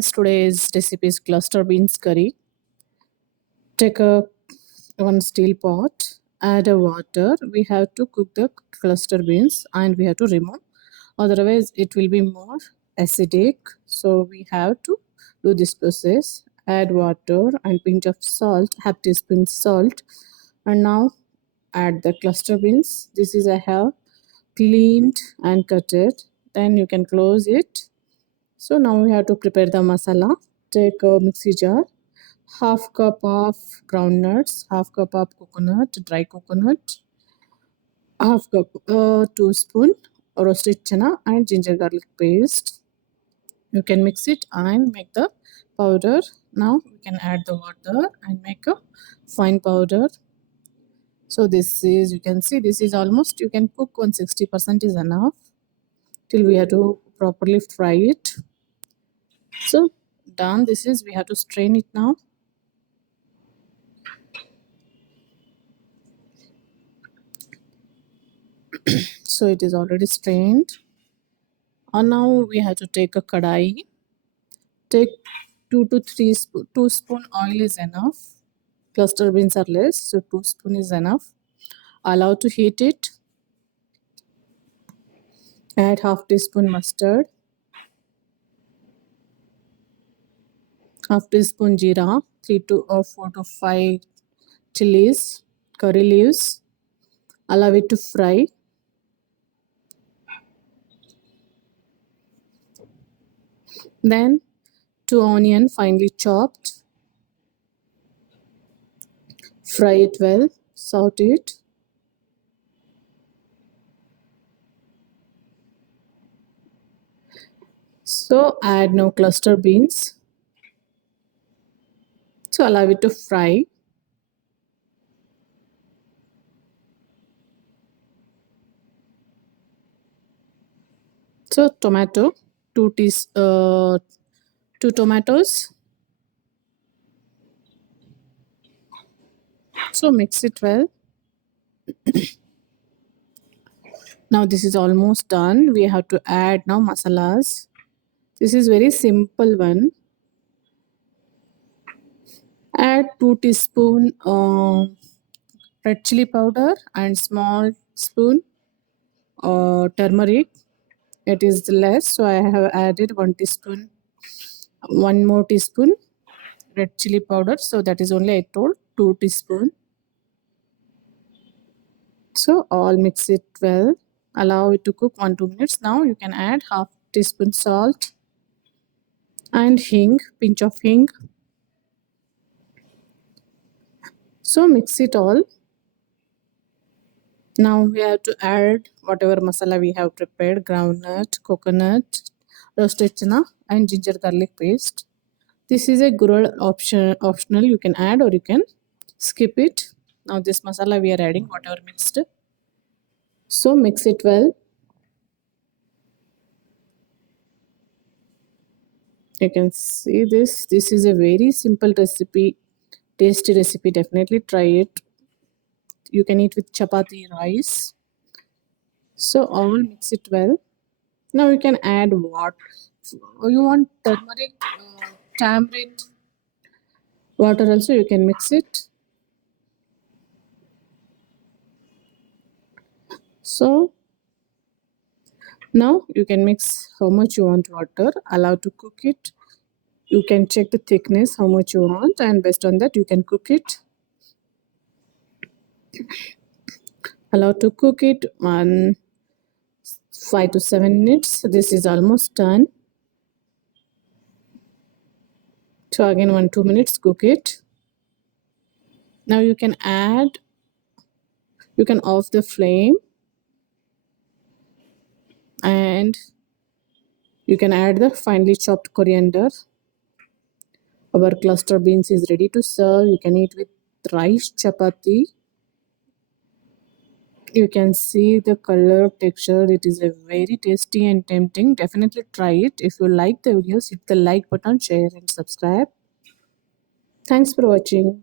friends, today's recipe is cluster beans curry. Take a one steel pot, add a water. We have to cook the cluster beans and we have to remove. Otherwise, it will be more acidic. So we have to do this process. Add water and pinch of salt, half teaspoon salt, and now add the cluster beans. This is I have cleaned and cut it. Then you can close it. So now we have to prepare the masala. Take a mixie jar, half cup of groundnuts, half cup of coconut, dry coconut, half cup, 2 spoon roasted chana and ginger garlic paste. You can mix it and make the powder. Now we can add the water and make a fine powder. So this is, you can see, this is almost, you can cook 160% is enough till we have to properly fry it. So done. This is, we have to strain it now. So it is already strained. And now we have to take a kadai. Take 2 spoon oil is enough. Cluster beans are less, so 2 spoon is enough. Allow to heat it. Add half teaspoon mustard, half teaspoon jeera, 4 to 5 chilies, curry leaves. Allow it to fry. Then 2 onion finely chopped. Fry it well, saute it. So add now cluster beans. So allow it to fry. So tomato, 2 tomatoes. So mix it well. Now this is almost done. We have to add now masalas. This is very simple one. Add 2 teaspoon red chili powder and small spoon turmeric. It is less, so I have added 1 teaspoon, 1 more teaspoon red chili powder. So that is only I told 2 teaspoon. So all mix it well. Allow it to cook 1-2 minutes. Now you can add half teaspoon salt and hing, pinch of hing. So mix it all. Now we have to add whatever masala we have prepared: groundnut, coconut, roasted chana and ginger garlic paste. This is a good optional. You can add or you can skip it. Now this masala we are adding whatever mixed. So mix it well. You can see this. This is a very simple recipe, tasty recipe. Definitely try it. You can eat with chapati, rice. So all mix it well. Now you can add what you want: turmeric, tamarind, water. Also you can mix it. So now you can mix how much you want water. Allow to cook it. You can check the thickness how much you want, and based on that you can cook it. Allow to cook it 5 to 7 minutes. This is almost done. So again 1-2 minutes cook it. Now you can off the flame and you can add the finely chopped coriander. Our cluster beans is ready to serve. You can eat with rice, chapati. You can see the color, texture. It is a very tasty and tempting. Definitely try it. If you like the videos, hit the like button, share and subscribe. Thanks for watching.